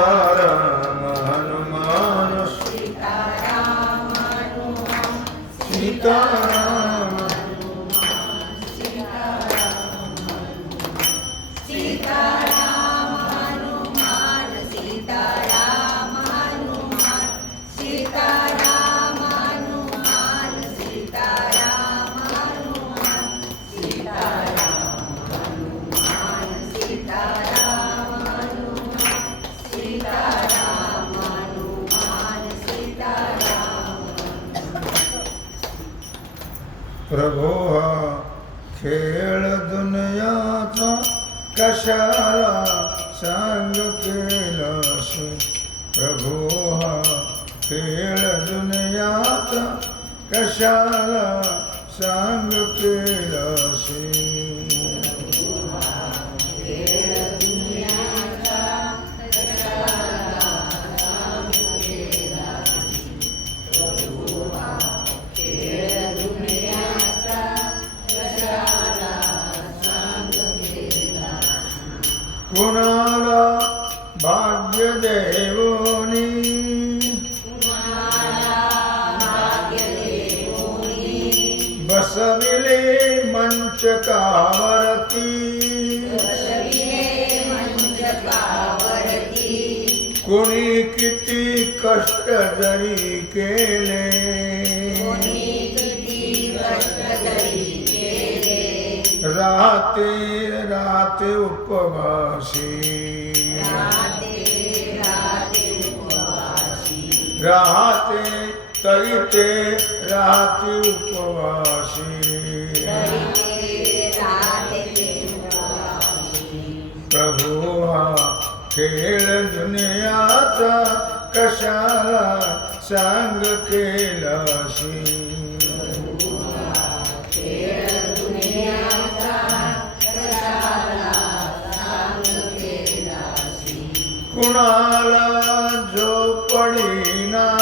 સીતારામ હનુમાન સીતારામ સીતારામ खेळ दुनियाचा कशाला सांग केलाशी प्रभो हा खेळ दुनियाचा कशाला बसविले मंचकावरती कोणी किती कष्ट जरी केले. राहते राहते उपवासी. राहते तरी ते राहते उपवासी. प्रभू हा खेळ दुनियाचा कशाला सांग केलाशी? कुणाला झोपडी नाही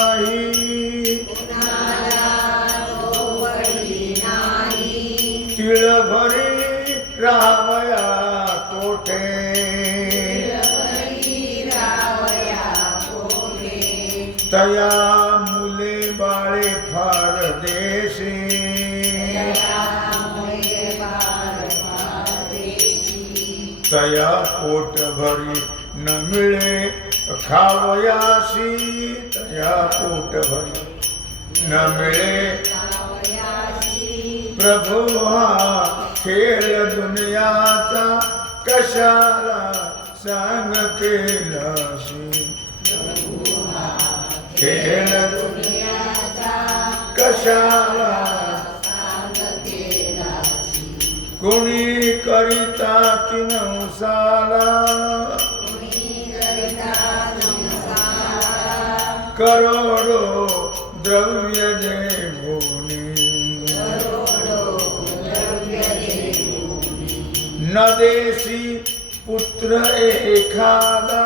तया मुले बाळे फार देशी तया पोट भरी न मिळे खावयासी. तया पोट भरी न मिळे प्रभू हा खेळ दुनियाचा कशाला सांग केलाशी? खेळ कशाला कोणी करिता किनवसाला करोडो द्रव्य देवोनी न देशी पुत्र एखादा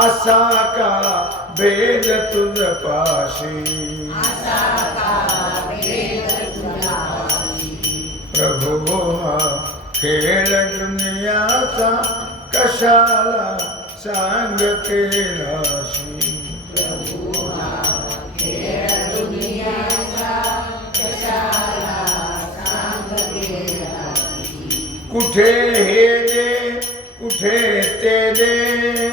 असा का भेद तुझ पाशी? प्रभू खेळ दुनियाचा कशाला सांग केलाशी कुठे हे दे कुठे ते दे?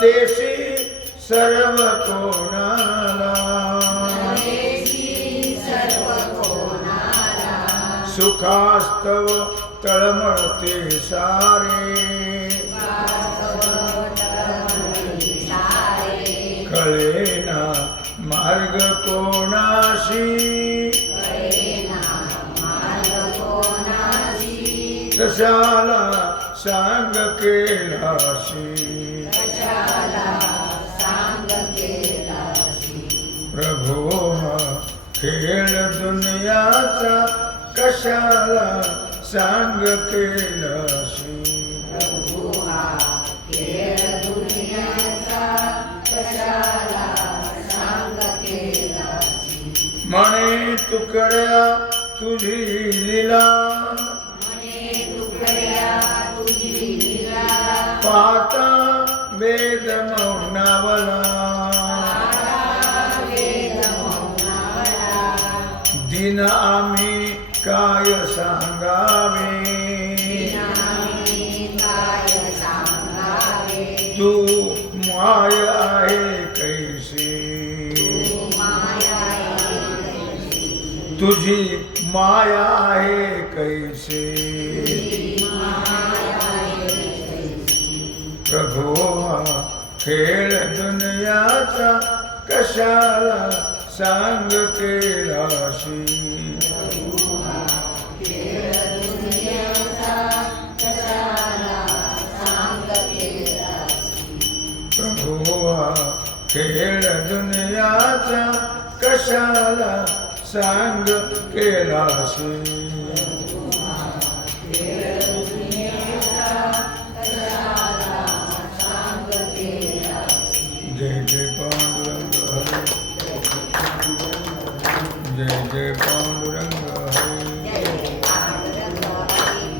देशी सर्व कोणाला. सुखास्तव तळमळते सारे. कळेना मार्ग कोणाशी? कशाला सांग केलाशी? खेळ दुनियाचा कशाला सांग केलाशी? म्हणे तुकड्या तुझी लिला. पाता वेद आम्ही काय सांगावे तू माय आहे कैसे। तुझी माया आहे कैसे। प्रभो खेळ दुनियाचा कशाला सांग केलाशी प्रभो हा खेळ दुनियाचा कशाला सांग केलाशी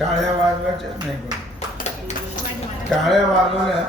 टाळ्या वाजवायच्या नाही पण. टाळ्या वाजवल्या